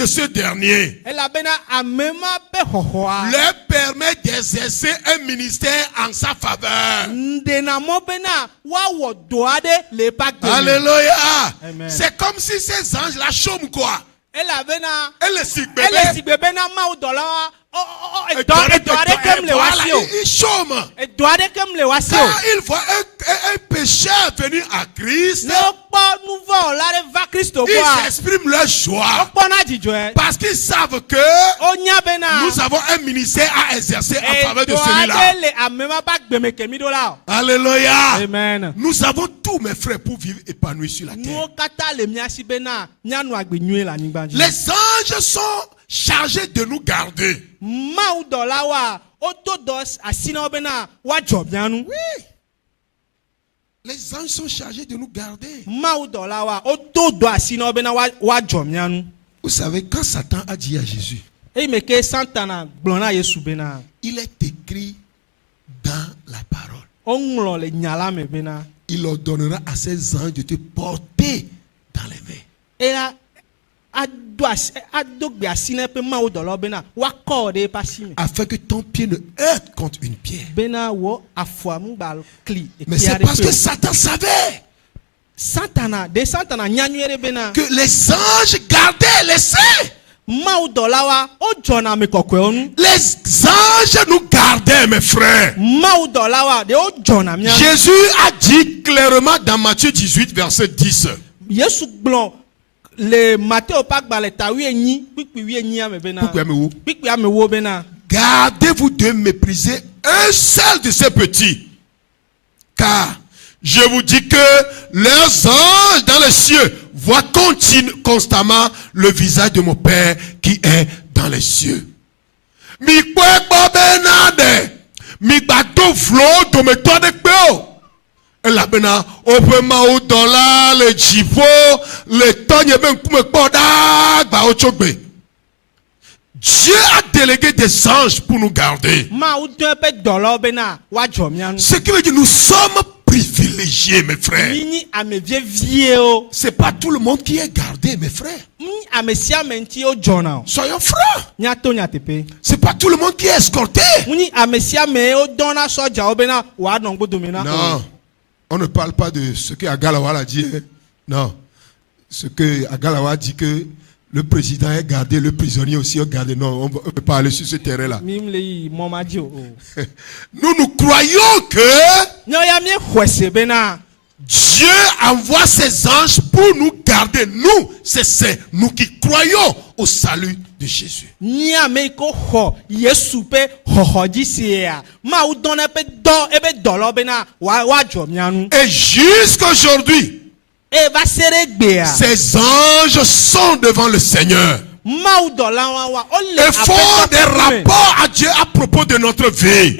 de ce dernier leur permet d'exercer un ministère en sa faveur. Alléluia. C'est comme si ces anges-là chôment quoi. Elle il chôme. Quand il voit un pécheur venir à Christ, ils expriment leur joie parce qu'ils savent que nous avons un ministère à exercer en faveur de celui-là. Alléluia. Amen. Nous avons tout, mes frères, pour vivre épanouis sur la terre. Les anges sont chargés de nous garder. Oui. Les anges sont chargés de nous garder. Vous savez, quand Satan a dit à Jésus, il est écrit dans la parole, il ordonnera à ses anges de te porter dans les mains. Afin que ton pied ne heurte contre une pierre. Mais c'est parce que Satan savait que les anges gardaient les saints. Les anges nous gardaient, mes frères. Jésus a dit clairement dans Matthieu 18, verset 10. Gardez-vous de mépriser un seul de ces petits, car je vous dis que leurs anges dans les cieux voient constamment le visage de mon Père qui est dans les cieux. La bena opema o dollar le jipo le tonye ben kume koda ba ochogbe. Dieu a délégué des anges pour nous garder. Ce qui veut dire nous sommes privilégiés, mes frères. C'est pas tout le monde qui est gardé, mes frères. Soyons francs. C'est pas tout le monde qui est escorté. Non. On ne parle pas de ce que Agalawa a dit. Non. Ce que Agalawa dit que le président est gardé, le prisonnier aussi est gardé. Non, on ne peut pas aller sur ce terrain-là. Nous croyons que Dieu envoie ses anges pour nous garder. Nous, c'est nous qui croyons au salut de Jésus. Et jusqu'à aujourd'hui, ces anges sont devant le Seigneur et font des rapports à Dieu à propos de notre vie.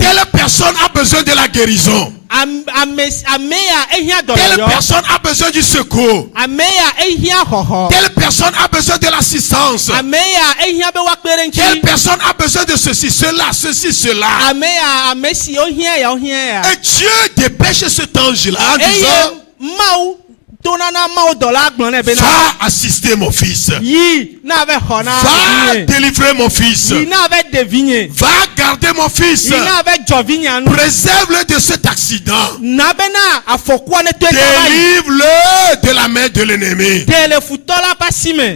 Telle personne a besoin de la guérison. Telle personne a besoin du secours. Telle personne a besoin de l'assistance. Telle personne a besoin de ceci, cela, ceci, cela. Et Dieu dépêche cet ange-là en disant: va assister mon fils. Va délivrer mon fils. Va garder mon fils. Préserve-le de cet accident. Délivre-le de la main de l'ennemi.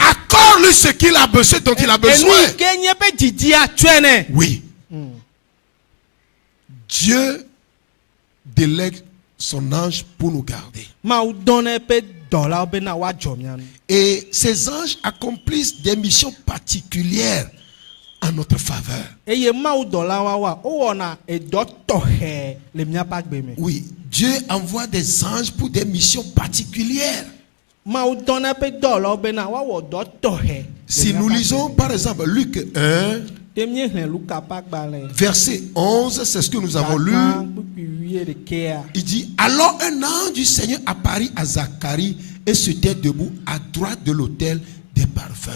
Accorde-lui ce qu'il a besoin, dont il a besoin. Oui. Dieu délègue son ange pour nous garder. Et ces anges accomplissent des missions particulières en notre faveur. Oui, Dieu envoie des anges pour des missions particulières. Si nous lisons par exemple Luc 1, verset 11, c'est ce que nous avons lu. Il dit: alors un ange du Seigneur apparut à Zacharie et se tint debout à droite de l'autel des parfums.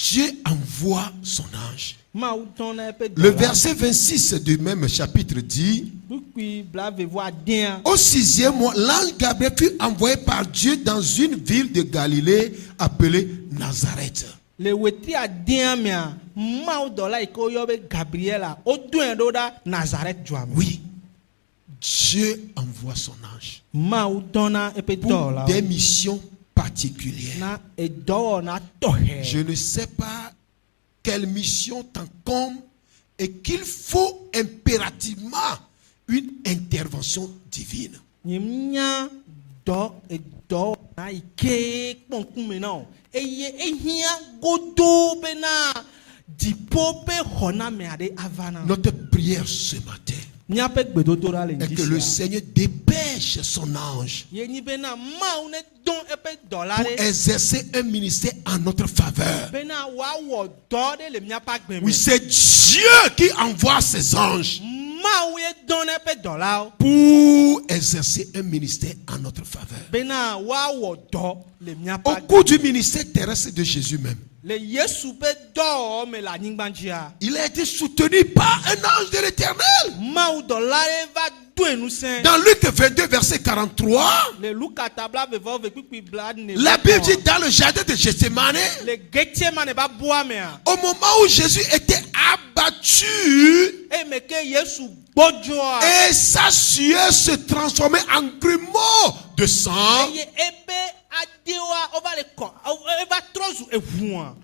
Dieu envoie son ange. Mawu tɔna eƒe Le dɔla. verset 26 du même chapitre dit, Kpukpui blaeve-vɔ-adẽa. au 6e mois, l'ange Gabriel fut envoyé par Dieu dans une ville de Galilée appelée Nazareth. Le wetri adẽa mea, Mawu dɔla yi ke woyɔ be Gabriela, wodɔe ɖo ɖa Nazareth dua me. Oui, Dieu envoie son ange Mawu tɔna eƒe pour dɔlawo des missions particulières. na edɔwɔna tɔxɛ. Je ne sais pas quelle mission t'encombe et qu'il faut impérativement une intervention divine. Nyemnya edɔwɔna yi ke kpɔ ŋkume na o. Eye ehia godo bena dipo ƒe xɔname aɖe ava na. Notre prière ce matin Míaƒe gbedodoɖa le est que le ŋdi sia. Seigneur dépêche son ange Yenyi bena Mawu ne dɔn eƒe dɔla pour ɖe exercer un ministère en notre faveur. bena woawɔ dɔ ɖe le míaƒe agbe Oui, me. c'est Dieu qui envoie ses anges Mawu ye dɔn eƒe dɔlawo pour exercer un ministère en notre faveur. bena woawɔ dɔ le míaƒe Au agbe cours du ministère terrestre de Jésus même, le Yesu ƒe dɔwɔwɔ me le anyigba dzia. il a été soutenu par un ange de l'Éternel. Mawu dɔla ɖe va doe ŋusẽ. Dans Luc 22, verset 43, Le Luka tabla bevɔ ve kpikpi bla ne. la Bible dit dans le jardin de Gethsemane, Le Getsemane ba boa mea. au moment où Jésus était abattu Eme ke Yesu gbɔdzɔa. et sa sueur se transformait en grumeaux de sang, Eye ebe adewa ova le kɔ eva trɔ zu eʋua.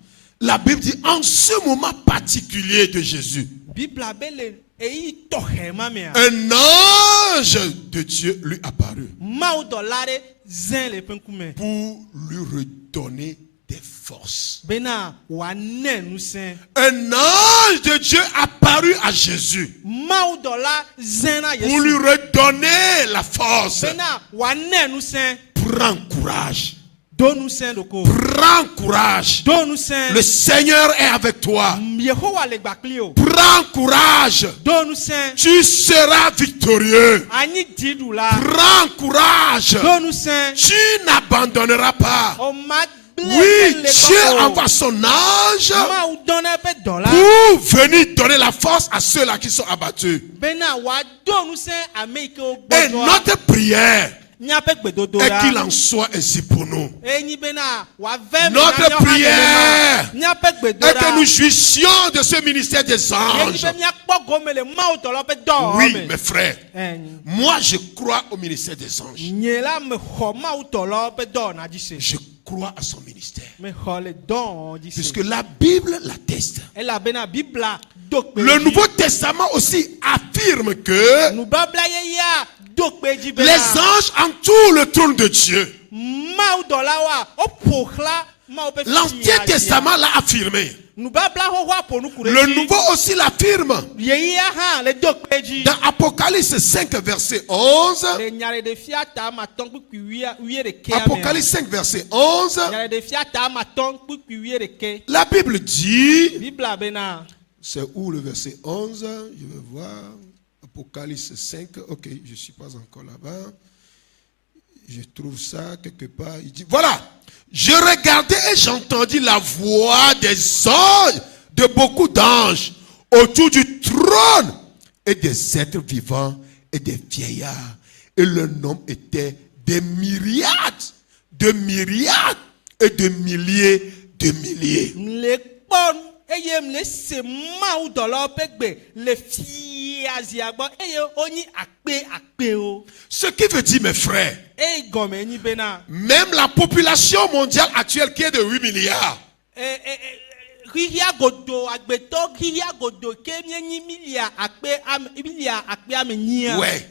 la Bible dit en ce moment particulier de Jésus, Bibla be le eyi tɔxɛ ma mea. un ange de Dieu lui apparut Mawu dɔla ɖe zẽ le ƒe ŋkume. pour lui redonner des forces. Bena wòane ŋusẽ. Un ange de Dieu apparut à Jésus Mawu dɔla zẽ na pour lui Yesu. redonner la force. Bena wòane ŋusẽ. Prends courage. Do ŋusẽ ɖoko. Prends courage. Do ŋusẽ. Le Seigneur est avec toi. Yehowa le gbakpli o. Prends courage. Do ŋusẽ. Tu seras victorieux. Anyi dziɖu la. Prends courage. Do ŋusẽ. Tu n'abandonneras pas. O ma gblẽ Oui, le Dieu gbɔ o. envoie son ange Mawu dɔna eƒe dɔla. pour venir donner la force à ceux-là qui sont abattus. Bena wòado ŋusẽ ame yi ke Et wogbɔdzɔa. notre prière Míaƒe gbedodo est la. qu'il en soit ainsi pour nous. Enyi bena wòave Notre me na prière míaƒe est que gbedoɖa. nous jouissions de ce ministère des Yenyi anges. be míakpɔ gome le Mawu dɔla ƒe dɔwɔwɔ Oui, me. mes frères. Moi, je crois au ministère des anges. Nye la me xɔ Mawu dɔla ƒe dɔwɔna dzi se. Je crois à son ministère. Me xɔ le dɔwɔwɔ dzi se. Puisque la Bible l'atteste. Elabena Bibla do kpe Le dzi. Nouveau Testament aussi affirme que Nubabla yeyea do kpe dzi bena. les anges entourent le trône de Dieu. Mawu dɔla wa woƒo xlã Mawu ƒe L'Ancien fiadia. Testament l'a affirmé. Nubabla xoxoa ƒo nu ku ɖe Le dzi. Nouveau aussi l'affirme. Yeyea hã le do kpe dzi. Dans Apocalypse 5, verset 11. Le nyaɖeɖefia ta matɔ̃ kpukpui wuiɖekea mea. Apocalypse 5, verset 11. Nyaɖeɖefia ta matɔ̃ kpukpui wuiɖeke. La Bible dit, Bibla bena. c'est où le verset 11? Je vais voir. Apocalypse 5. Ok, je ne suis pas encore là-bas. Je trouve ça quelque part. Il dit, voilà. Je regardais et j'entendis la voix des anges, de beaucoup d'anges, autour du trône, et des êtres vivants et des vieillards. Et le nombre était des myriades et de milliers de milliers. Le kpɔ eye le se Mawu dɔlawo ƒe gbe le fiazia gbɔ eye wonyi akpeakpewo. Ce qui veut dire, mes frères, Eye gɔme nyi bena. même la population mondiale actuelle qui est de 8 milliards, Xixia godo agbetɔ xixia godo ke mienyi milia akpe ame nyia. ouais,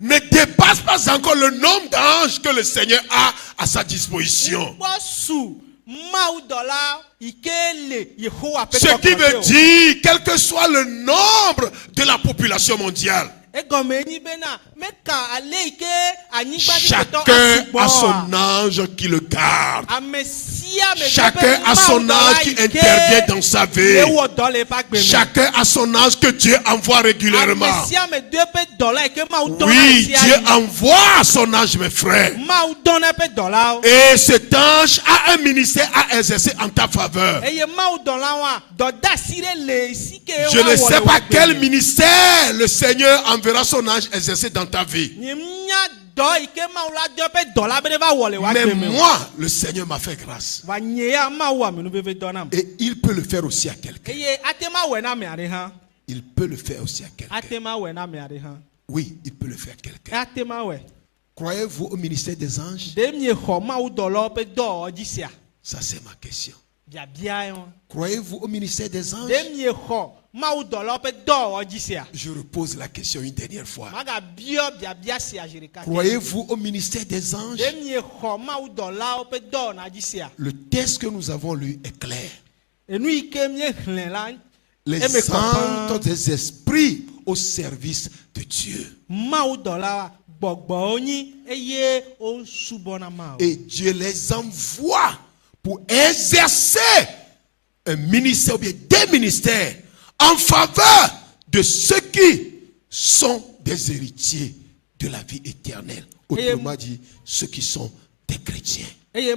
ne dépasse pas encore le nombre d'anges que le Seigneur a à sa disposition. Kpɔ su Mawu dɔla yi ke le Yehowa ƒe Ce qui kɔkɔƒe veut o. dire, quel que soit le nombre de la population mondiale, Egɔme nyi bena meka ale yi ke anyigba dzi tɔ chacun asugbɔ a a. son ange qui le garde. Ame sia Chacun a son âge qui intervient dans sa vie. Chacun a son âge que Dieu envoie régulièrement. Oui, Dieu envoie son ange, mes frères. Et cet ange a un ministère à exercer en ta faveur. Je ne sais pas quel ministère le Seigneur enverra son ange exercer dans ta vie. Mais moi, le Seigneur m'a fait grâce. Et il peut le faire aussi à quelqu'un. Il peut le faire aussi à quelqu'un. Oui, il peut le faire à quelqu'un. Croyez-vous au ministère des anges? Ça, c'est ma question. Croyez-vous au ministère des anges? Je repose la question une dernière fois. Croyez-vous au ministère des anges? Le texte que nous avons lu est clair. Les anges sont des esprits au service de Dieu. Et Dieu les envoie pour exercer un ministère ou bien des ministères en faveur de ceux qui sont des héritiers de la vie éternelle. Autrement dit, ceux qui sont des chrétiens. Je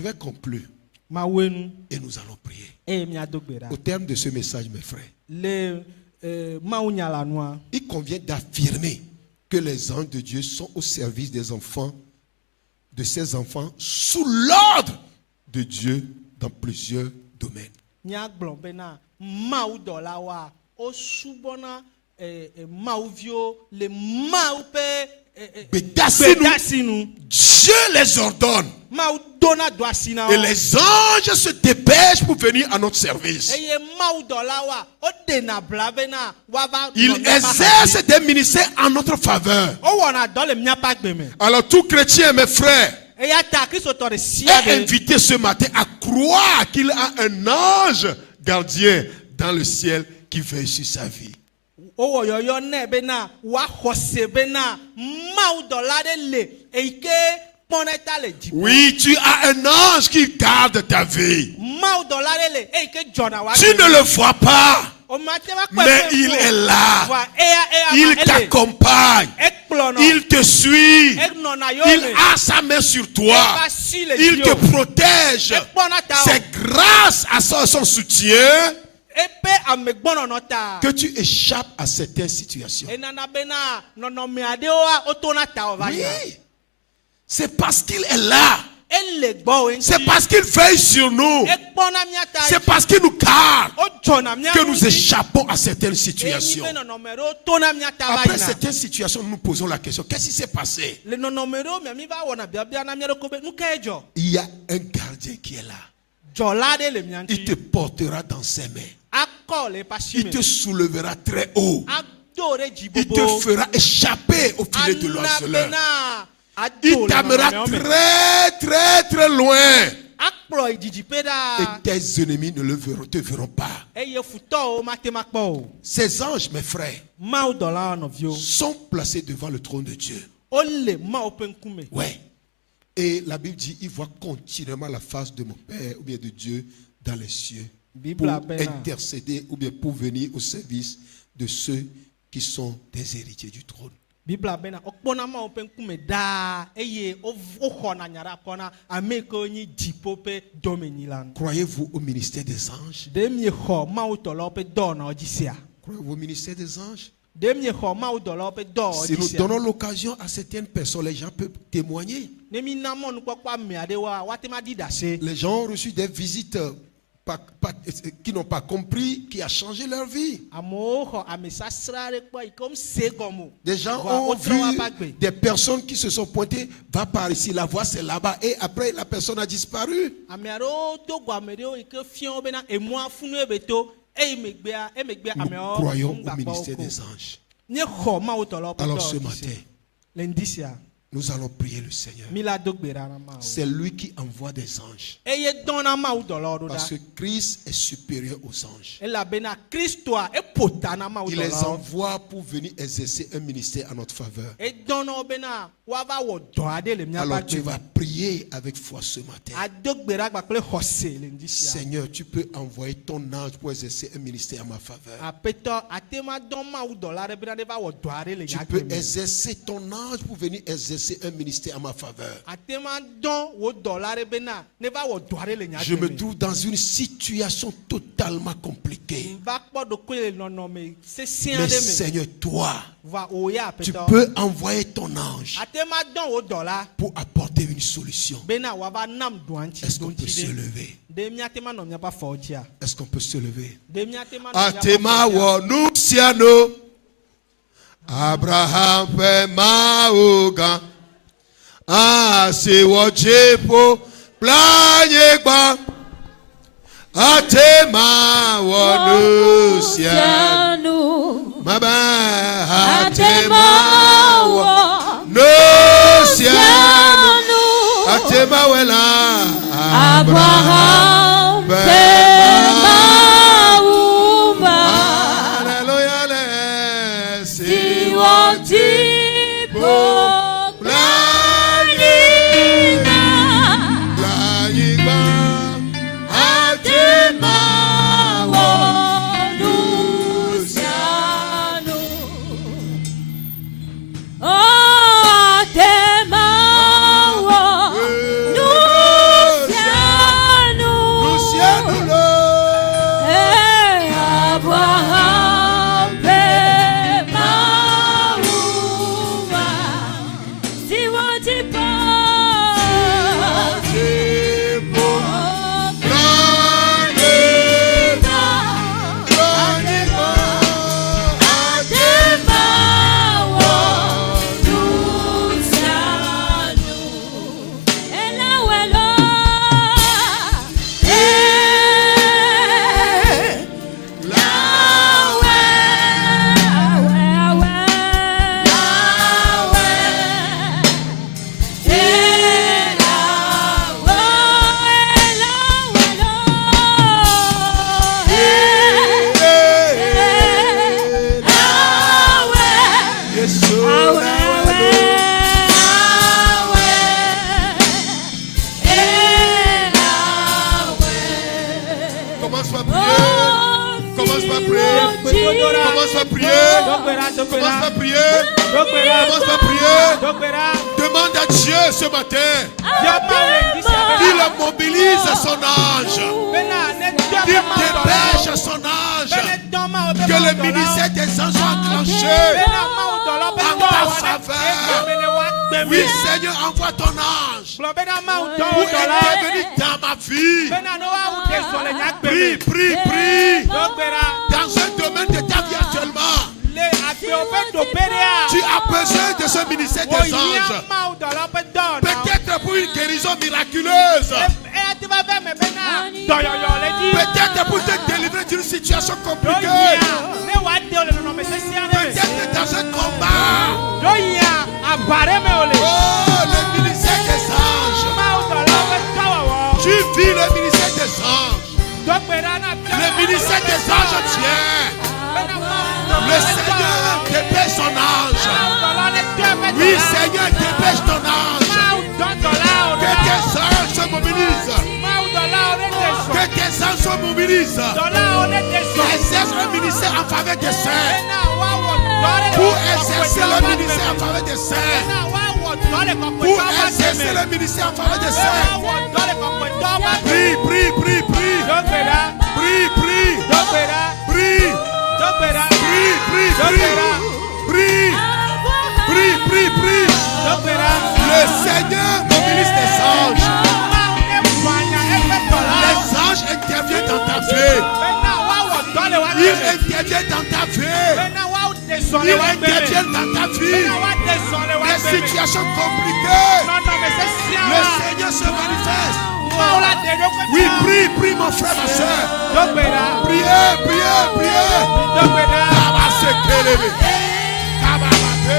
vais conclure et nous allons prier. Au terme de ce message, mes frères, il convient d'affirmer que les anges de Dieu sont au service des enfants, de ses enfants, sous l'ordre de Dieu dans plusieurs domaines. Dieu les ordonne. Et les anges se dépêchent pour venir à notre service. Ils exercent des ministères en notre faveur. Alors tout chrétien, mes frères, est invité ce matin à croire qu'il a un ange gardien dans le ciel qui veille sur sa vie. Oui, tu as un ange qui garde ta vie. Tu ne le vois pas, mais il est là. Il t'accompagne. Il te suit. Il a sa main sur toi. Il te protège. C'est grâce à son soutien que tu échappes à certaines situations. Oui. C'est parce qu'il est là. C'est parce qu'il veille sur nous. C'est parce qu'il nous garde que nous échappons à certaines situations. Après certaines situations, nous nous posons la question, qu'est-ce qui s'est passé? Il y a un gardien qui est là. Il te portera dans ses mains. Il te soulèvera très haut. Il te fera échapper au filet de l'oiseleur. Il t'amènera très très très loin. Et tes ennemis ne te verront pas. Ces anges, mes frères, sont placés devant le trône de Dieu. Ouais. Et la Bible dit, il voit continuellement la face de mon Père ou bien de Dieu dans les cieux pour intercéder ou bien pour venir au service de ceux qui sont des héritiers du trône. Croyez-vous au ministère des anges? Croyez-vous au ministère des anges? Si nous donnons l'occasion à certaines personnes, les gens peuvent témoigner. Les gens ont reçu des visites qui n'ont pas compris, qui a changé leur vie. Des gens ont vu des personnes qui se sont pointées, va par ici, la voix c'est là-bas, et après la personne a disparu. Nous croyons au ministère des anges. Alors ce matin, Nous allons prier le Seigneur. Mila dogbera na ma o. C'est lui qui envoie des anges. Eye dɔna ma o dɔlɔ do da. Parce que Christ est supérieur aux anges. Elabena Kristoa epota na ma o Il les dɔlɔ. envoie pour venir exercer un ministère à notre faveur. Edɔna o bena wava wɔ dɔ ade le miaba Alors tu gbe. vas prier avec foi ce matin. Adogbera gba kple xɔse le ŋdi sia. Seigneur, tu peux envoyer ton ange pour exercer un ministère à ma faveur. Apetɔ atema dɔn ma o dɔla de bena de va wɔ dɔ ade le Tu nya peux gbe me. exercer ton ange pour venir exercer un ministère à ma faveur. Atema dɔn wo dɔla de bena ne va wɔ dɔ ade le nya Je gbe me me. trouve dans une situation totalement compliquée. Va kpɔ doko le nɔnɔme sesẽ Mais aɖe me. Seigneur, toi, Va oya tu apetɔ. peux envoyer ton ange Atema dɔn wo dɔla pour apporter une solution. bena wava nam doantsi Est-ce qu'on peut se dontsi de. lever? De miatema nɔ miaba fɔ dzia. Est-ce qu'on peut se lever? De miatema nɔ miaba Atema fɔ dzia. wo nusiano Abraham fe maoga se wo jepo planyegba Atema wo nusiano Maba Atema wo nusiano Atema wela Abraham Hallelujah, si Commence à prier. Commence à prier. Commence à prier. Commence à prier. Commence à prier. Demande à Dieu ce matin. Il mobilise son ange. Il dépêche son ange. Que le ministère des anges soit enclenché en ta faveur. Oui, Seigneur, envoie ton ange pour intervenir dans ma vie. Prie, prie, prie. Dans un domaine de ta vie actuellement, tu as besoin de ce ministère des anges. Peut-être pour une guérison miraculeuse. Peut-être pour te délivrer d'une situation compliquée. Peut-être dans un combat. Oh, le ministère des anges. Tu vis le ministère des anges. Le ministère des anges tient. Le Seigneur dépêche son ange. Oui, Seigneur, dépêche ton ange. Que tes anges se mobilisent. Que tes anges se mobilisent. Exerce un ministère en faveur des saints. Pour exercer le ministère en faveur des saints. Pour exercer le ministère en faveur des saints. Prie, prie, prie, prie. Prie, prie. Prie. Prie, prie, prie. Prie. Prie, prie, prie. Le Seigneur mobilise les anges. Les anges interviennent dans ta vie. Ils interviennent dans ta vie. Ils interviennent dans ta vie. Les situations compliquées. Le Seigneur se manifeste. Oui, prie, prie mon frère, ma soeur. Priez, priez, priez. Kaba se kelebe. Kaba bate.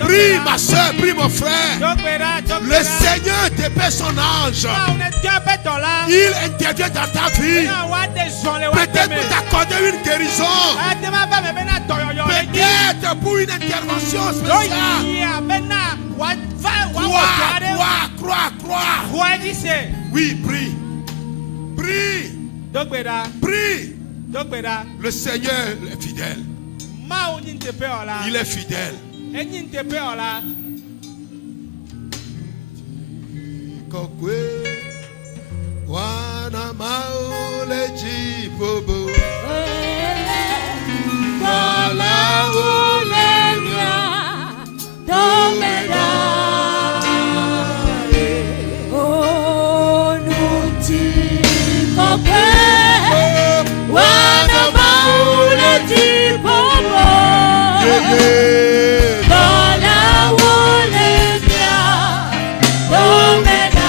Prie ma soeur, prie mon frère. Le Seigneur dépêche son ange. Il intervient dans ta vie. Peut-être pour t'accorder une guérison. Peut-être pour une intervention spéciale. Crois. Oui, prie. Prie. Le Seigneur est fidèle. Il est fidèle. Kokwe wana maule jibobo Wala ulemia domeda onuti kokwe wana maule jibobo Wala ulemia domeda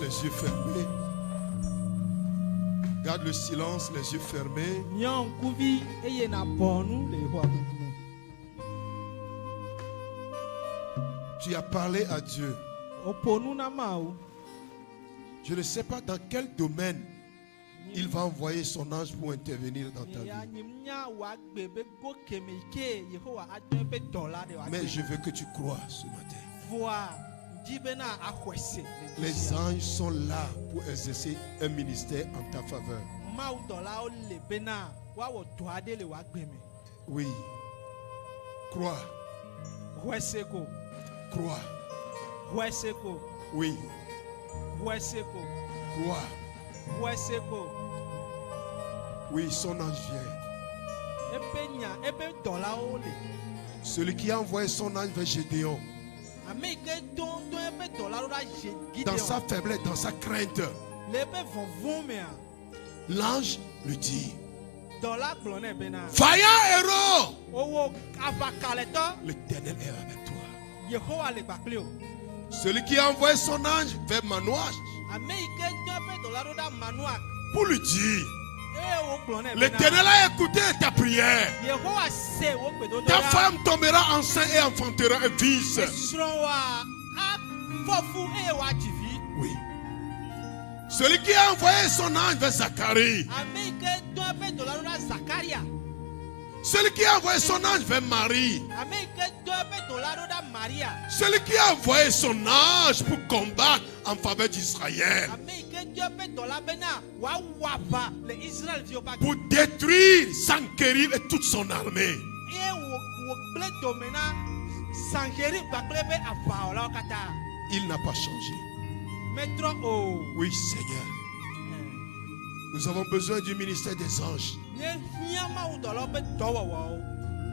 les yeux fermés. Garde le silence, les yeux fermés. Tu as parlé à Dieu. Je ne sais pas dans quel domaine il va envoyer son ange pour intervenir dans ta vie. Mais je veux que tu crois ce matin. Les anges sont là pour exercer un ministère en ta faveur. Oui. Crois. Crois. Oui. Crois. Oui, son ange vient. Celui qui a envoyé son ange vers Gédéon, dans sa faiblesse, dans sa crainte, l'ange lui dit: vaillant héros, l'Éternel est avec toi. Celui qui a envoyé son ange vers Manoach pour lui dire: l'Éternel a écouté ta prière. Ta femme tombera enceinte et enfantera un fils. Oui. Celui qui a envoyé son ange vers Zacharie. ame yi ke do eƒe dɔla ɖo ɖa Zakaria. Celui qui a envoyé son ange vers Marie. Ame yi ke do eƒe dɔla ɖo ɖa Maria. Celui qui a envoyé son ange pour combattre en faveur d'Israël. Ame yi ke do eƒe dɔla bena wòawɔ aʋa le Israelviwo ƒe Pour détruire Sanchérib et toute son armée. eye wògblẽ dome na Sanchérib kpakple eƒe aʋawɔlawo katã. Il n'a pas changé. Metrɔ o. Oui, Seigneur. Nous avons besoin du ministère des anges. Nye hiã mawudɔlawo ƒe dɔwɔwɔwo.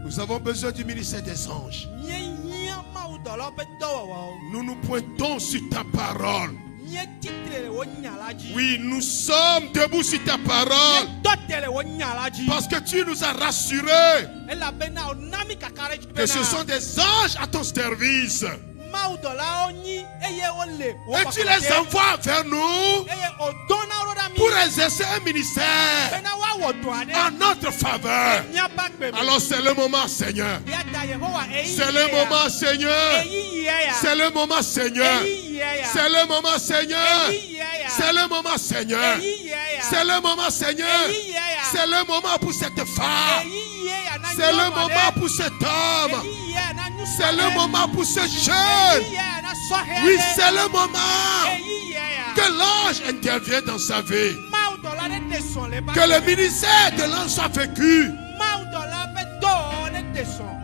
Nous avons besoin du ministère des anges. Nye hiã mawudɔlawo ƒe dɔwɔwɔwo. Nous nous pointons sur ta parole. Nye titre le wo nya la dzi. Oui, nous sommes debout sur ta parole. Nye tɔ te le wo nya la dzi. Parce que tu nous as rassurés Elabena wòna mi kaka ɖe dzi que ce sont bena des anges à ton service. mawudɔlawo nyi eye wole wo Et tu les envoies vers nous eye wòdɔna wo ɖo ɖa mi pour exercer un ministère bena woawɔ dɔ aɖe en notre faveur. míaƒe agbe me. Alors c'est le moment, Seigneur. Ya ta Yehowa eyi C'est le moment, Seigneur. eyi yia ya. C'est le moment, Seigneur. Eyi yia ya. C'est le moment, Seigneur. Eyi yia ya. C'est le moment, Seigneur. Eyi yia ya. C'est le moment, Seigneur. Eyi yia ya. C'est le moment pour cette femme. Eyi yia ya na C'est le nyɔnu moment aɖe. pour cet homme. Eyi yia ya na nyɔnu C'est le aɖe. moment pour ce Eyi jeune. yia ya na sɔhɛ Oui, aɖe. c'est le moment Eyi yia ya. que l'ange intervient dans sa vie. Mawudɔla ɖe te sɔn le ba Que le me. ministère de l'ange soit vécu. Mawudɔla ƒe dɔwɔwɔ ɖe te sɔn.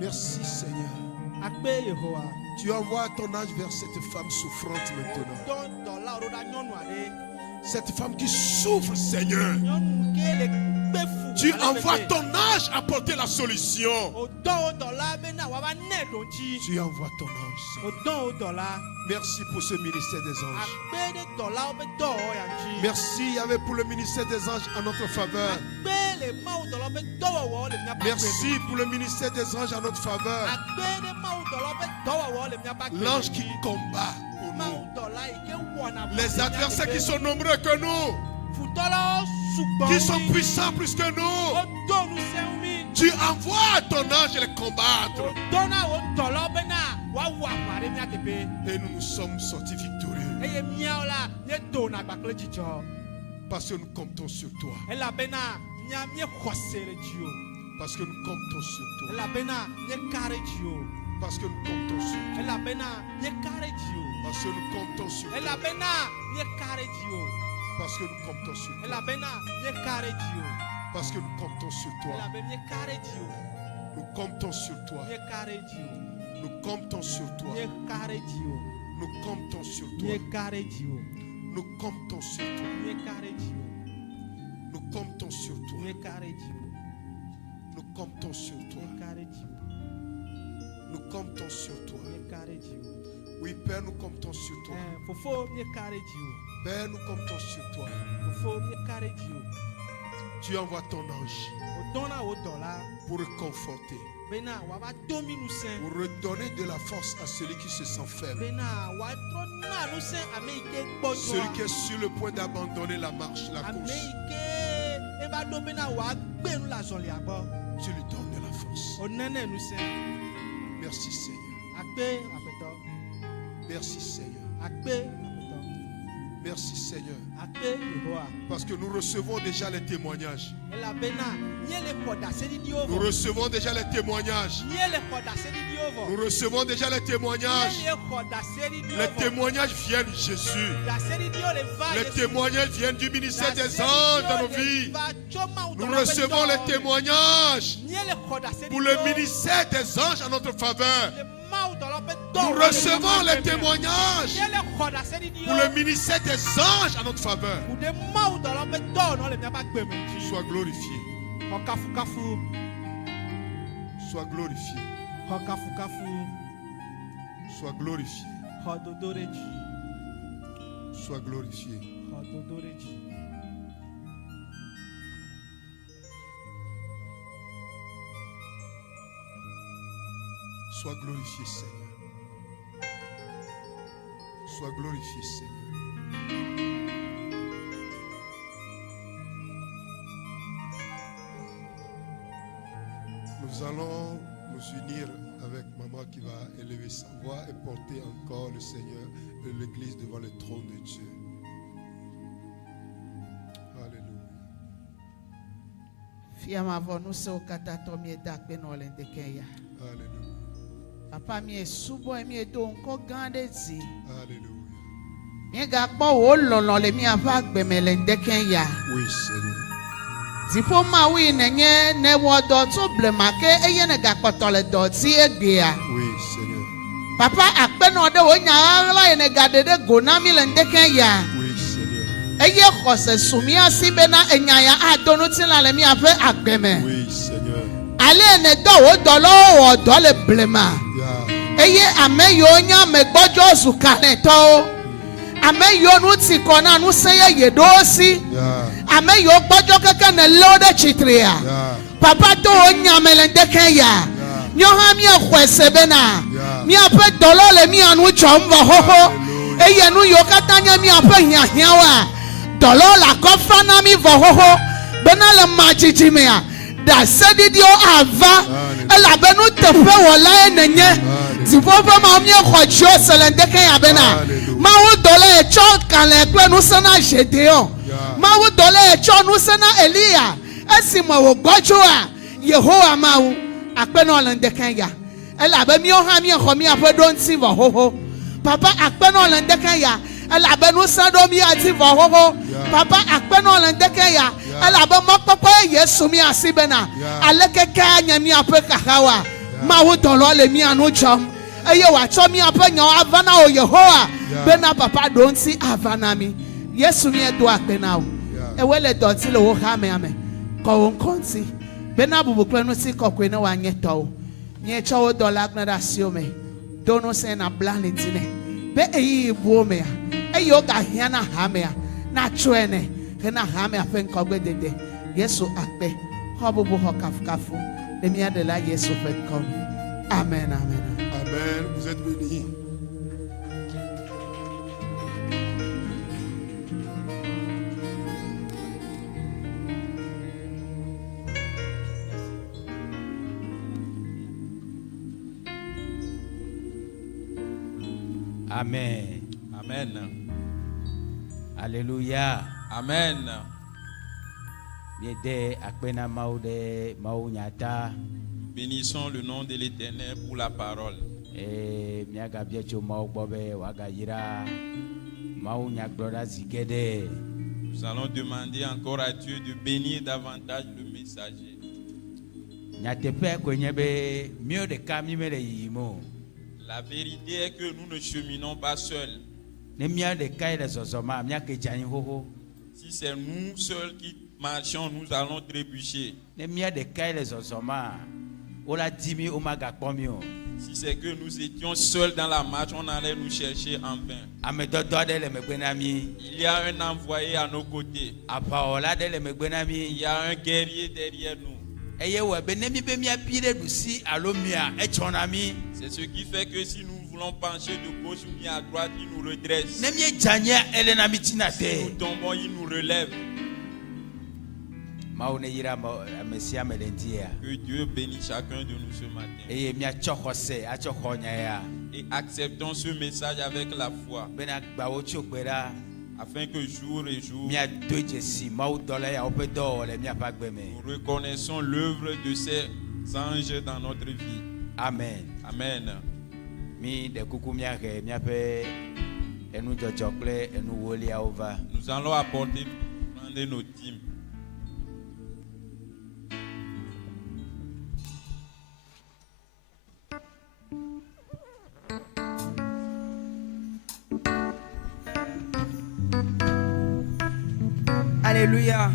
Merci Seigneur. Akpe Yehowa. Tu envoies ton ange vers cette femme souffrante maintenant. Wòdɔ dɔla ɖo ɖa nyɔnu aɖe. Cette femme qui souffre, Seigneur. Nyɔnu ke le kpe fu. Tu ale envoies pete. ton ange apporter la solution. Wòdɔ wo dɔla bena wòava nɛ ɖo ŋtsi. Tu envoies ton ange, Seigneur. Wòdɔ wo dɔla. Merci pour ce ministère des anges. Akpe ɖe dɔlawo ƒe dɔwɔwɔ ya ŋtsi. Merci Yahvé pour le ministère des anges en notre faveur. Akpe le mawudɔlawo ƒe dɔwɔwɔ le míaƒe agbe me. Merci pour le ministère des anges en notre faveur. Akpe ɖe mawudɔlawo ƒe dɔwɔwɔ le míaƒe agbe me. L'ange qui combat pour nous. Mawudɔla yi ke wɔna aʋa Les le adversaires míaƒe qui sont nombreux que nous, futɔlawo sugbɔ qui wu sont mi. puissants plus que nous. Wodo ŋusẽ mi. Tu envoies ton ange les combattre. Wòdɔna wo dɔlawo bena woawɔ aʋa ɖe mía teƒe. Et nous nous sommes sortis victorieux. Eye míawo la míedona agba kple dzidzɔ. Parce que nous comptons sur toi. Elabena míexɔ se ɖe dziwò. Parce que nous comptons sur toi. Elabena míeka ɖe dziwò. Parce que nous comptons sur toi. Elabena míeka ɖe dziwò. Parce que nous comptons sur toi. Elabena míeka ɖe dziwò. Parce que nous comptons sur toi. Elabena míeka ɖe dziwò. Parce que nous comptons sur toi. Elabe míeka ɖe dziwò. Nous comptons sur toi. Míeka ɖe dziwò. Nous comptons sur toi. Míeka ɖe dziwò. Nous comptons sur toi. Míeka ɖe dziwò. Nous comptons sur toi. Míeka ɖe dziwò. Nous comptons sur toi. Míeka ɖe dziwò. Nous comptons sur toi. Míeka ɖe dziwò. Nous comptons sur toi. Míeka ɖe dziwò. Oui, Père, nous comptons sur toi. Fofo míeka ɖe dziwò. Père, nous comptons sur toi. Fofo míeka ɖe dziwò. Tu envoies ton ange Wòdɔna wo dɔla pour réconforter, bena wòava do mi ŋusẽ. pour redonner de la force à celui qui se sent faible. Bena wòatrɔ na ŋusẽ ame yi ke Celui gbɔdzɔa. qui est sur le point d'abandonner la marche, la Ame course. yi ke eva ɖo bena wòagbe nu le azɔlia gbɔ. Tu lui donnes de la force. Wònene ŋusẽ. Merci Seigneur. Akpe aƒetɔ. Merci Seigneur. Akpe aƒetɔ. Merci Seigneur. Akpe Yehowa. Parce que nous recevons déjà les témoignages. Elabena míele xɔ ɖaseɖiɖiwo Nous vɔ. recevons déjà les témoignages. Míele xɔ ɖaseɖiɖiwo Nous vɔ. recevons déjà les témoignages. Míele xɔ ɖaseɖiɖiwo Les vɔ. témoignages viennent Jésus. Ɖaseɖiɖiwo le va Les Yesu. témoignages viennent du ministère des anges dans nos vies. Nous recevons les témoignages Míele xɔ ɖaseɖiɖiwo. pour le ministère des anges en notre faveur. Le mawudɔlawo ƒe Nous dɔwɔwɔ le recevons míaƒe les agbe me. témoignages Míele xɔ pour ɖaseɖiɖiwo. le ministère des anges en notre faveur. Kuɖe mawudɔlawo ƒe dɔwɔwɔ le míaƒe agbe me ŋtsi. Sois glorifié. Xɔ kafukafu. Sois glorifié. Xɔ kafukafu. Sois glorifié. Hododoreji. Sois glorifié. Hododoreji. Sois glorifié, Seigneur. Sois glorifié, Seigneur. Nous allons nous unir avec maman qui va élever sa voix et porter encore le Seigneur et l'Église devant le trône de Dieu. Alléluia. Fiama vonu se okata to mi dakbe no le ndekeya. Alléluia. Papa mi esubo mi edo nko gande ti. Alléluia. Mi ga po wo lolo le mi ava gbeme le ndekeya. Oui, Seigneur. Difo ma wi nenye ne wodo to blemake eye ne ga poto le do ti egbea. Oui, Seigneur. Papa akpe no de wo nya la ne ga de gona mi le ndekeya. Oui, Seigneur. Eye khose sumia sibe na enyaya adonu ti la le mi ave agbeme. Oui, Seigneur. Ale ne do wo do lo wo do le blema. Yeah. Eye ame yo nya me gbojo su kale to. Ame yo nu ti kona nu seye yedosi. Yeah. Ame yo gbojo keke ne lode chitria. Yeah. Papa to nya melendeke ya. Nyo ha mi ekwese na. Yeah. Mi ape dolo le mi anu chomva hoho. Eye nu yo katanya mi ape hia wa. Dolo la kofa na mi vo hoho. Bena le majiji me ya. Da sedidio ava. Ela benu tefe wala enenye. Zivovo ma mi ekwojo selendeke ya bena. Ma wo dole e cho kale pe nu sana jedeo. Ma wo dole e cho nu sana Elia. Esimo wo gojo a Yehowa ma wo akpe no lendeke ya. Ela be mi o ha mi ekho mi ape don ti vo hoho. Papa akpe no lendeke ya. Ela be nu sa do mi ati vo hoho. Papa akpe no lendeke ya. Ela be mo popo Yesu mi asibe na. Alekeke anya mi ape kahawa. Ma wo dole le mi anu chom. Eye wa cho mi ape nya avana o Yehowa. Bena papa don't see avana mi. Yesu mi edo akpe na o. Ewele doti le wo ha me ame. Ko won konti. Bena bubu kle no si kokwe na wa nye to. Nye cho wo dola na da si o me. Dono se na blanity ne. Be eyi bu me ya. Eyo ga hia na ha me ya. Na chwene. He na ha me afen ko gbe dede. Yesu akpe. Ho bubu ho kafu. Le mi adela Yesu fe kom. Amen, amen. Amen. Vous êtes bénis. Amen. Amen. Alléluia. Amen. Miede akpena maude maunyata. Bénissons le nom de l'Éternel pour la parole. Miaga biecho maugbobe waga yira maunyagloda zigede. Nous allons demander encore à Dieu de bénir davantage le messager. Nyatepe kwenyebe mio de kami mere yimo. La vérité est que nous ne cheminons pas seuls. Ne mia de kaile sosoma miake jani hoho. Si c'est nous seuls qui marchons, nous allons trébucher. Ne mia de kaile sosoma ola dimi omaga pomio. Si c'est que nous étions seuls dans la marche, on allait nous chercher en vain. Il y a un envoyé à nos côtés. Il y a un guerrier derrière nous. C'est ce qui fait que si nous voulons pencher de gauche ou bien à droite, il nous redresse. Si nous tombons, il nous relève. Que Dieu bénisse chacun de nous ce matin. Et acceptons ce message avec la foi. Afin que jour et jour, nous reconnaissons l'œuvre de ces anges dans notre vie. Amen. Amen. Nous allons apporter nos dîmes. Alléluia.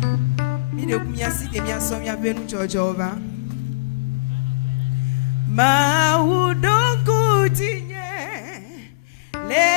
Maudongo tinye le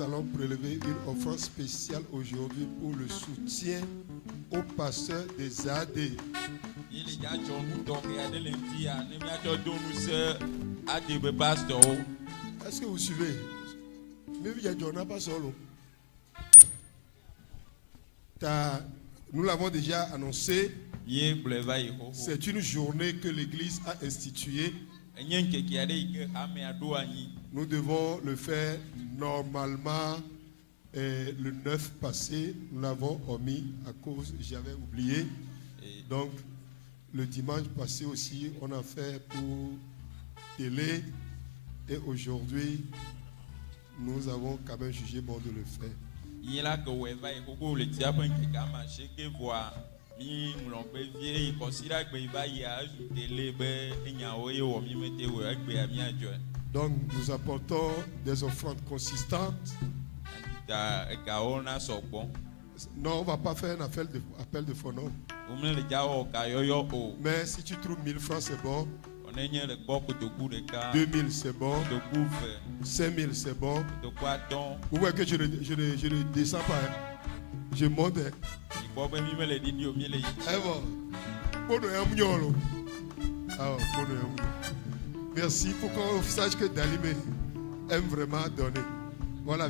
Nous allons prélever une offrande spéciale aujourd'hui pour le soutien au pasteur des AD. Est-ce que vous suivez? Nous l'avons déjà annoncé. C'est une journée que l'Église a instituée. Nous devons le faire normalement le 9 passé. Nous l'avons omis à cause, j'avais oublié. Donc, le dimanche passé aussi, on a fait pour télé. Et aujourd'hui, nous avons quand même jugé bon de le faire. Donc nous apportons des offrandes consistantes. Non, on ne va pas faire un appel de fonds. Mais si tu trouves 1000 francs, c'est bon. 2000 c'est bon. 5000 c'est bon. Vous voyez que je ne descends pas. Hein. Je monte. Merci pour qu'on sache que Dalimé aime vraiment donner. Voilà,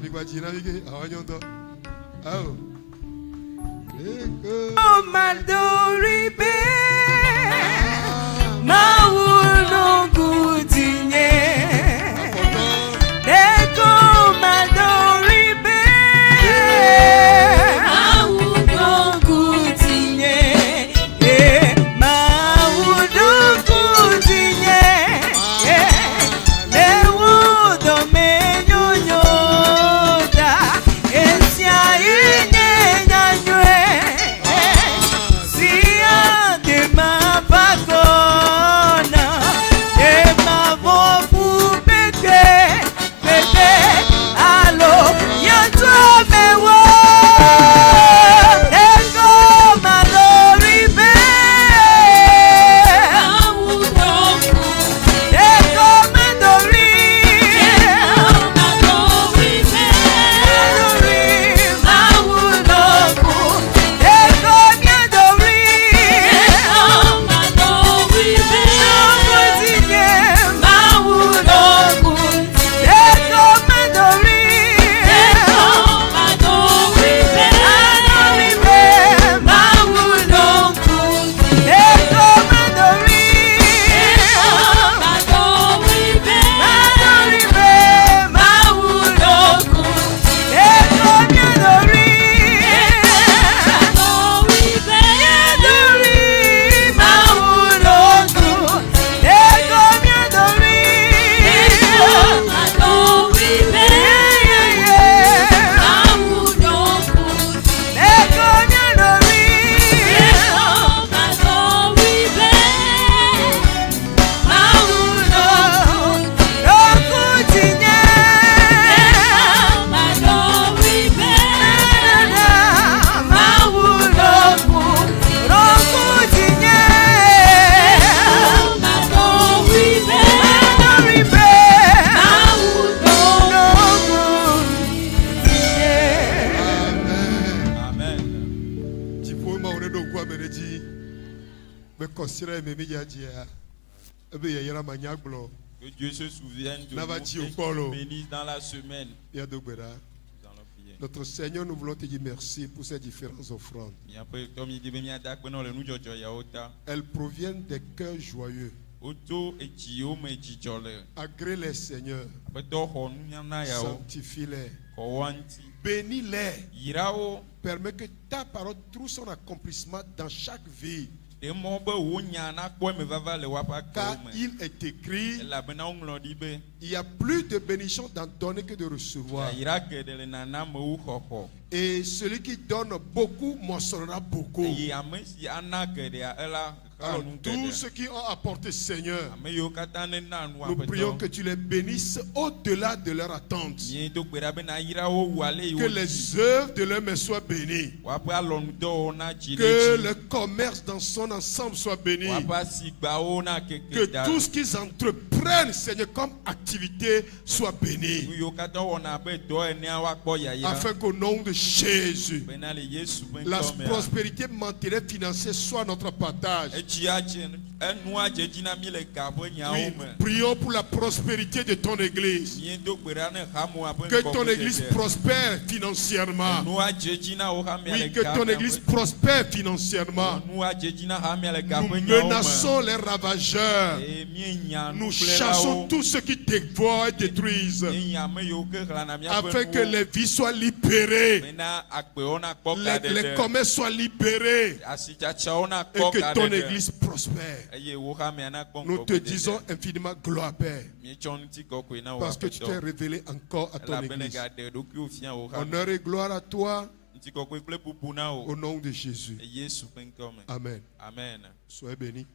Que Dieu se souvienne de nous et qu'il bénisse dans la semaine. Notre Seigneur, nous voulons te dire merci pour ces différentes offrandes. Elles proviennent des cœurs joyeux. Agrée-les, Seigneur. Sanctifie-les. Bénis-les. Permets que ta parole trouve son accomplissement dans chaque vie. Car il est écrit, il y a plus de bénédiction d'en donner que de recevoir. Et celui qui donne beaucoup moissonnera beaucoup. Alors, tous ceux qui ont apporté, Seigneur, nous prions que tu les bénisses au-delà de leur attente. Que les œuvres de leurs mains soient bénies. Que le commerce dans son ensemble soit béni. Que tout ce qu'ils entreprennent, Seigneur, comme activité soit béni. Afin qu'au nom de Jésus, la prospérité matérielle financière soit notre partage. Oui, prions pour la prospérité de ton église. Que ton église prospère financièrement. Oui, que ton église prospère financièrement. Nous menaçons les ravageurs. Nous chassons tous ceux qui dévorent et détruisent. Afin que les vies soient libérées. Les commerces soient libérés. Et que ton église prospère. Nous te disons infiniment gloire, Père. Parce que tu t'es révélé encore à ton église. Honneur et gloire à toi. Au nom de Jésus. Amen. Soyez bénis.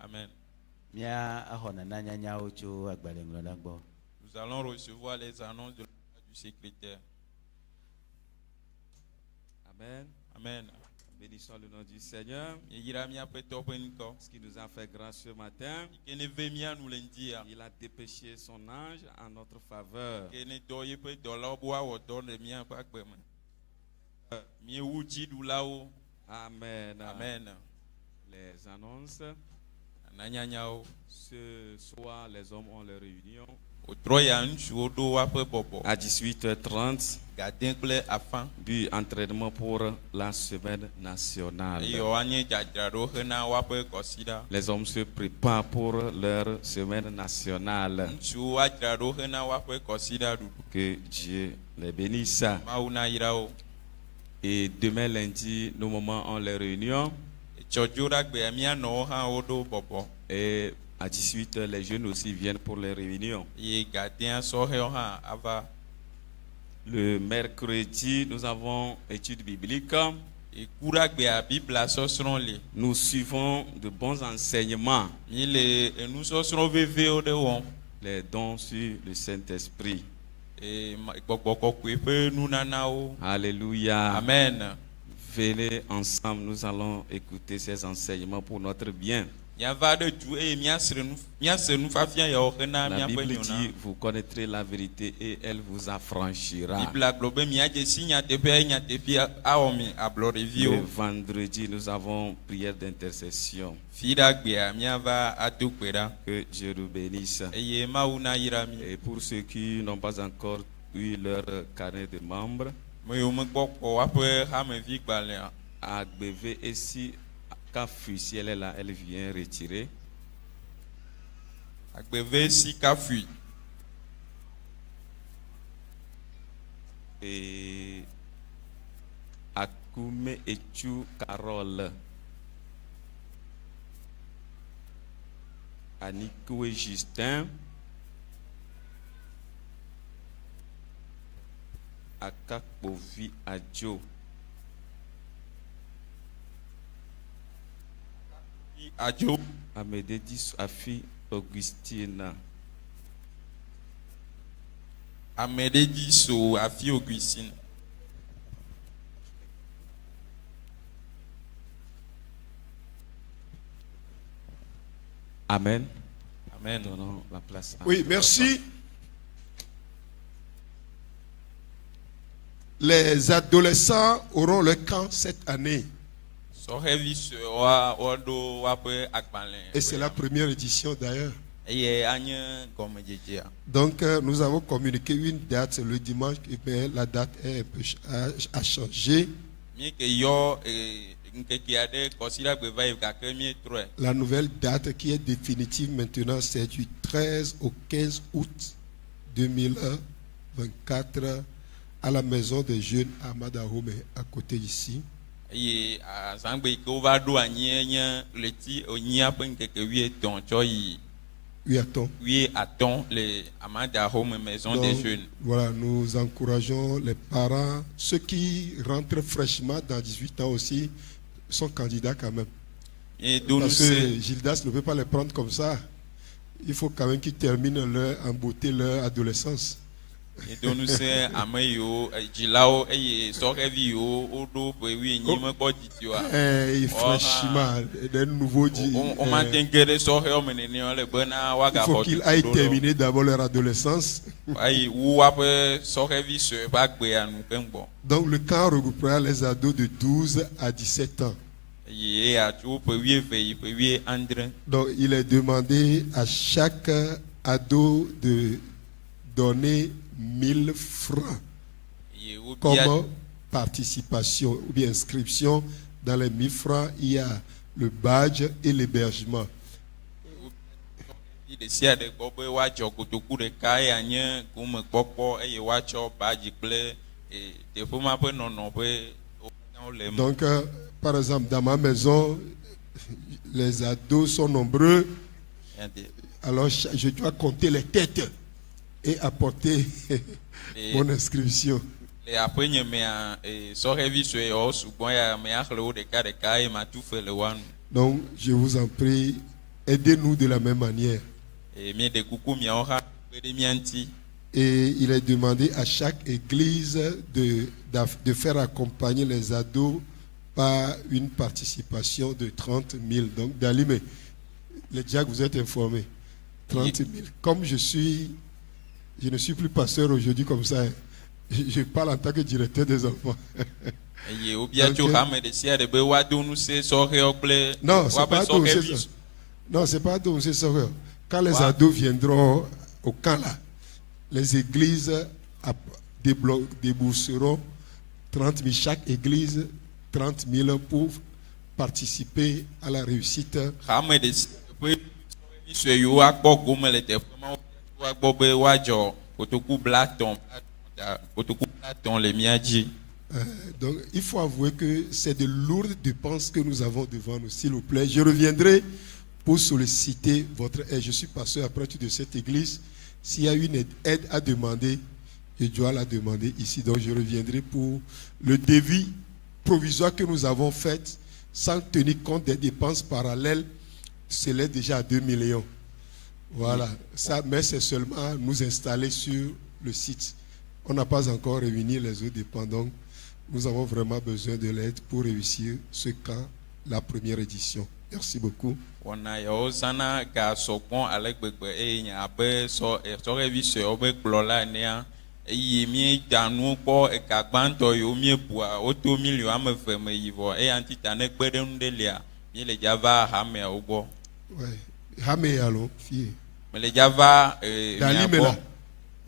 Amen. Nous allons recevoir les annonces du secrétaire. Amen. Amen. Bénissons le nom du Seigneur. Ce qui nous a fait grâce ce matin. Il a dépêché son ange en notre faveur. Amen. Amen. Les annonces. Ce soir, les hommes ont leur réunion. À 18h30, but entraînement pour la semaine nationale. Les hommes se préparent pour leur semaine nationale. Que Dieu les bénisse. Et demain lundi, nos mamans ont leur réunion. Et à 18h, les jeunes aussi viennent pour les réunions. Le mercredi, nous avons études bibliques. Nous suivons de bons enseignements. Les dons sur le Saint-Esprit. Alléluia. Amen. Venez ensemble, nous allons écouter ces enseignements pour notre bien. La Bible dit, vous connaîtrez la vérité et elle vous affranchira. Le vendredi, nous avons prière d'intercession. Que Dieu nous bénisse. Et pour ceux qui n'ont pas encore eu leur carnet de membres, à BV et si si elle est là, elle vient retirer. Et Akume Echu Carole, Anikoué Justin, Akakbovi Adjo, Amédédis Afi Augustine, Amédédis Afi Augustine. Amen. Amen. Donnons la place à Oui, merci. Les adolescents auront le camp cette année. Et c'est la première édition d'ailleurs. Donc nous avons communiqué une date le dimanche, mais la date est un peu a changé. La nouvelle date qui est définitive maintenant, c'est du 13 au 15 août 2024 à la maison des jeunes à Madahome, à côté d'ici. eye azangbe ke wova ɖo anyi nye le ti onyia ƒe ŋkeke 8 tsɔ yi 8 le Amada Home Maison Donc, des Jeunes. voilà, nous encourageons les parents, ceux qui rentrent fraîchement dans 18 ans aussi, sont candidats quand même. Et donc Parce que Gildas ne peut pas les prendre comme ça. Il faut quand même qu'ils terminent en beauté leur adolescence. et donc nous c'est ameyo dzilawo eye sɔhɛvi yiwo woɖo ƒe 8 me kpɔ dzidzi wa. Et fraîchement, des nouveaux On mate ge ɖe sɔhɛwo me nenea le bena il woagaxɔ faut qu'ils aillent terminer d'abord leur adolescence. ayi wu woaƒe sɔhɛvi sue ƒe agbea nu keŋ gbɔ. Donc le camp regroupera les ados de 12 à 17 ans. Eye eya tso ƒe 8 yi ƒe 9. Donc il est demandé à chaque ado de donner 1000 francs Eye wobia comme participation ou bien inscription. Dans les 1000 francs, il y a le badge et l'hébergement. ɖe sia ɖe gbɔ be woadzɔ kotoku ɖeka eya nye gomekpɔkpɔ eye woatsɔ badzi kple teƒe ma ƒe nɔnɔ ƒe wo le eme. Donc, par exemple, dans ma maison, les ados sont nombreux. Alors, je dois compter les têtes et apporter mon inscription. Le aƒenye mea sɔhɛvi sueyawo sugbɔ ya me axlẽ wo ɖeka eye matu fe le woa nu. Donc, je vous en prie, aidez-nous de la même manière. Míeɖe kuku miawo hã kpe ɖe mía ŋuti. Et il est demandé à chaque église de faire accompagner les ados par une participation de 30 000. Donc, Dalime, les Jack, vous êtes informés. 30 000. Comme je ne suis plus pasteur aujourd'hui comme ça. Je parle en tant que directeur des enfants. Eye wobia tso hame ɖe sia ɖe be woado nusẽ sɔhɛwo kple Non, c'est woaƒe pas donc c'est sɔhɛvi. ça. Non, c'est pas donc c'est ça. Quand les ados viendront au camp là, les églises débourseront 30 000 chaque église, 30 000 pour participer à la réussite. Hame ɖe sia ɖe ƒe sɔhɛvi sue yiwo akpɔ gome le teƒe ma woagbɔ be woadzɔ kotoku blatɔ̃ le mía dzi. Donc, il faut avouer que c'est de lourdes dépenses que nous avons devant nous. S'il vous plaît, je reviendrai pour solliciter votre aide. Je suis pasteur après tout de cette église. S'il y a une aide à demander, je dois la demander ici. Donc, je reviendrai pour le devis provisoire que nous avons fait sans tenir compte des dépenses parallèles. C'est déjà à 2 millions. Voilà. Ça, mais c'est seulement nous installer sur le site. On n'a pas encore réuni les autres dépendants. Nous avons vraiment besoin de l'aide pour réussir ce camp, la première édition. Merci beaucoup. Wɔna yawo zãna gasɔgbɔn ale gbegbe eye nye abe sɔhɛvi suewo be kplɔla enea eye míeda nuwo kpɔ gagbãtɔ yiwo míebua woto million 2 me yi vɔ eya ŋuti ta ne kpe ɖe nu ɖe lia míele dza va hameawo gbɔ. Ouais. Hame alors, fille. Mele dza va Dalime mia là.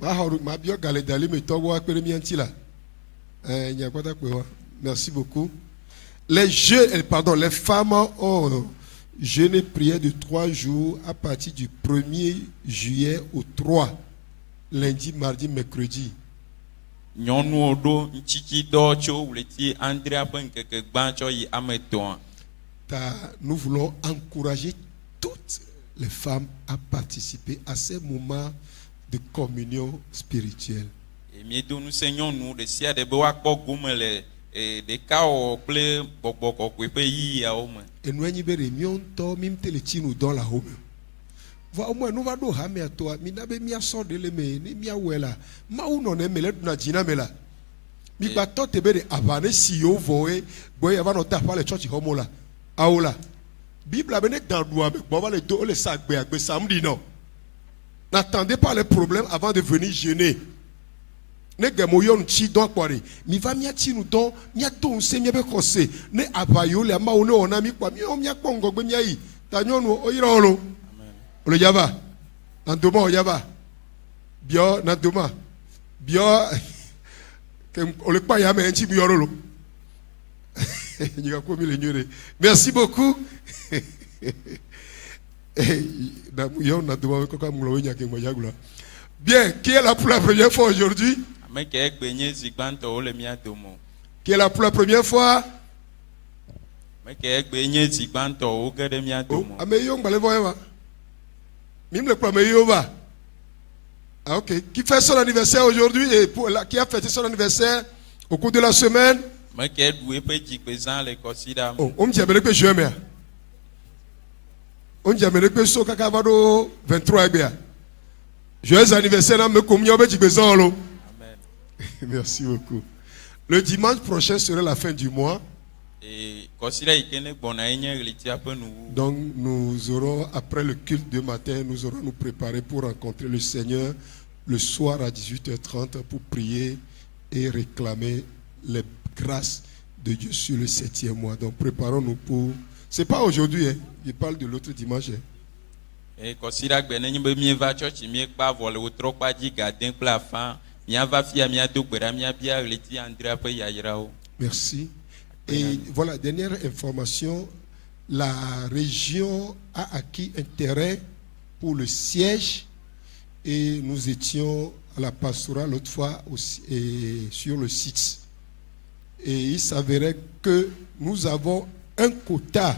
gbɔ. Ma bio gale Dalime togo akpere mianti là. Merci beaucoup. Les femmes ont jeûné prière de 3 jours à partir du 1er juillet au 3, lundi, mardi, mercredi. Nyɔnuwo ɖo ŋtsitsidɔ tso wleti 9 ƒe ŋkeke gbãtɔ yi ame 3. Nous voulons encourager toutes les femmes à participer à ces moments de communion spirituelle. Miedo nusẽ nyɔnu ɖe sia ɖe be woakpɔ gome le ɖekawɔwɔ kple gbɔgbɔ kɔkɔe ƒe yiyawo me. Et nous avons dit, nous avons dans la home. Au moins, nous allons hame à toi. Nous avons mis à sortir de l'emé, nous avons mis à maou non aimé le djina mela. Mi bato te bere avane si yo voe, boy avano ta pas le church homola. Aola. Bible a bené dans doua avec bon le dos le sac be samedi non. N'attendez pas les problèmes avant de venir jeûner. Ne gemoyon chi don kwari. Mi va mia ti nu don, mia to se mi be kose. Ne abayo le ma ono ona mi kwa mi o mia kpongo gbe mia yi. Ta nyonu o yira olo. Olo yaba. Nandoma o yaba. Bio nandoma. Bio Merci beaucoup. Bien, qui est là pour la première fois aujourd'hui? Qui est là pour la première fois? Mais que gbenye ti gbanto o gede mi Oh, adomo. ameyo ngbale voye va. Mime le pro ameyo va. Ah, ok. Qui fait son anniversaire aujourd'hui et qui a fêté son anniversaire au cours de la semaine? Mais que doué pe ti pesan le kosida. Oh, on me dit que je m'aime. On dit que so kaka vado 23 ebea. Joyeux anniversaire na me communion be jibezan lo. Amen. Merci beaucoup. Le dimanche prochain serait la fin du mois. Et kosida ikene bona enye reliti ape nou. Donc nous aurons, après le culte de matin, nous aurons nous préparer pour rencontrer le Seigneur le soir à 18h30 pour prier et réclamer les grâces de Dieu sur le 7e mois. Donc préparons-nous pour... C'est pas aujourd'hui, hein. Je parle de l'autre dimanche. Hein. Et kosida gbenenye be mi va church mi pa vole o tro pa di garden pla fa. Mi va fia mi ado gbera mi bia reliti André ape yayira o. Merci. Et voilà, dernière information, la région a acquis un terrain pour le siège et nous étions à la pastorale l'autre fois aussi, et sur le site. Et il s'avérait que nous avons un quota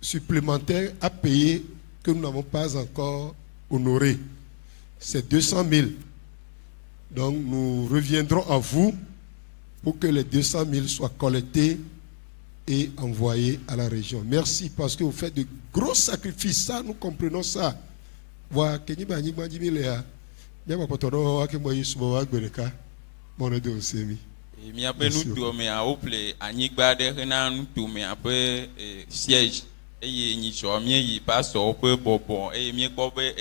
supplémentaire à payer que nous n'avons pas encore honoré. C'est 200 000. Donc nous reviendrons à vous pour que les 200 000 soient collectés et envoyés à la région. Merci parce que vous faites de gros sacrifices. Ça, nous comprenons ça. Voilà, Mi ape nou to me a ople anyigba de hena nou to me ape siège eye nyi so mi yi pastor ope bobo eye mi ko be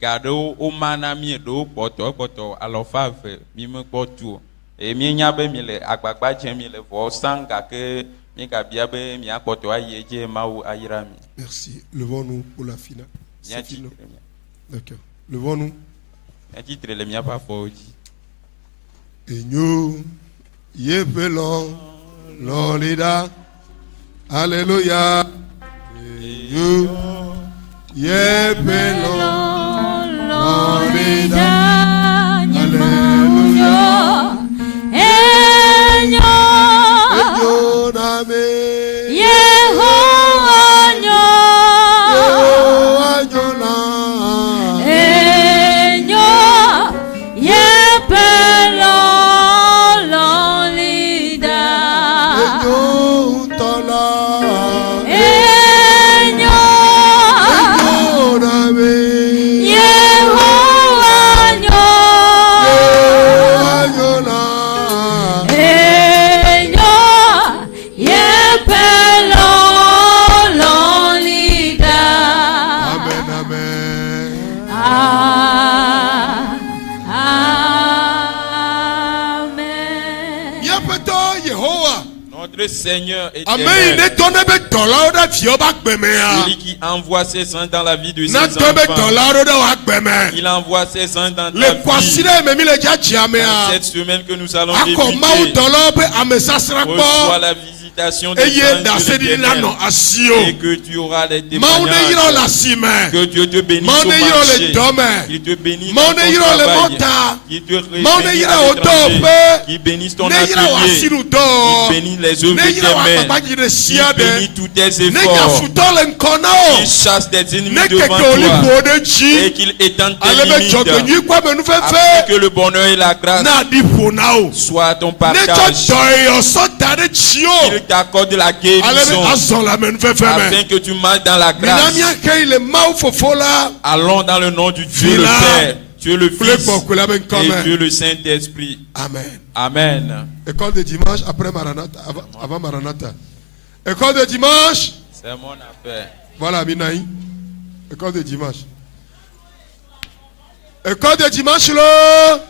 gado o mana mi do poto alofa fe mi me poto e mi nya be mi le agbagba je mi le vo sanga ke mi ka bia be mi apoto aye je mawu ayira mi. Merci. Levons-nous pour la finale. Mi ati D'accord. Levons-nous. mi ati le mi apa foji. Enyo yepelon lolida. Alléluia. Enyo yepelon lolida. Alléluia. Enyo name. Seigneur Amen. éternel, celui qui envoie ses saints dans la vie de ses enfants, il envoie ses saints dans ta vie. Cette semaine que nous allons débuter, reçois la visitation des saints sur l'éternel, et que tu auras des témoignages, que Dieu te bénisse au marché, qu'il te bénisse dans ton travail, qu'il te bénisse à l'étranger, qu'il bénisse ton atelier, qu'il bénisse les œuvres de tes mains, qu'il bénisse tous tes efforts, qu'il chasse tes ennemis devant toi et qu'il étende tes limites, afin que le bonheur et la grâce soient ton partage, qu'il t'accorde la guérison, afin que tu marches dans la grâce. Allons dans le nom du Dieu le Père, Dieu le Fils et Dieu le Saint-Esprit. Amen. Amen. École de dimanche après Maranatha, avant Maranatha. École de dimanche. C'est mon affaire. Voilà, Minaï. École de dimanche. École de dimanche, là.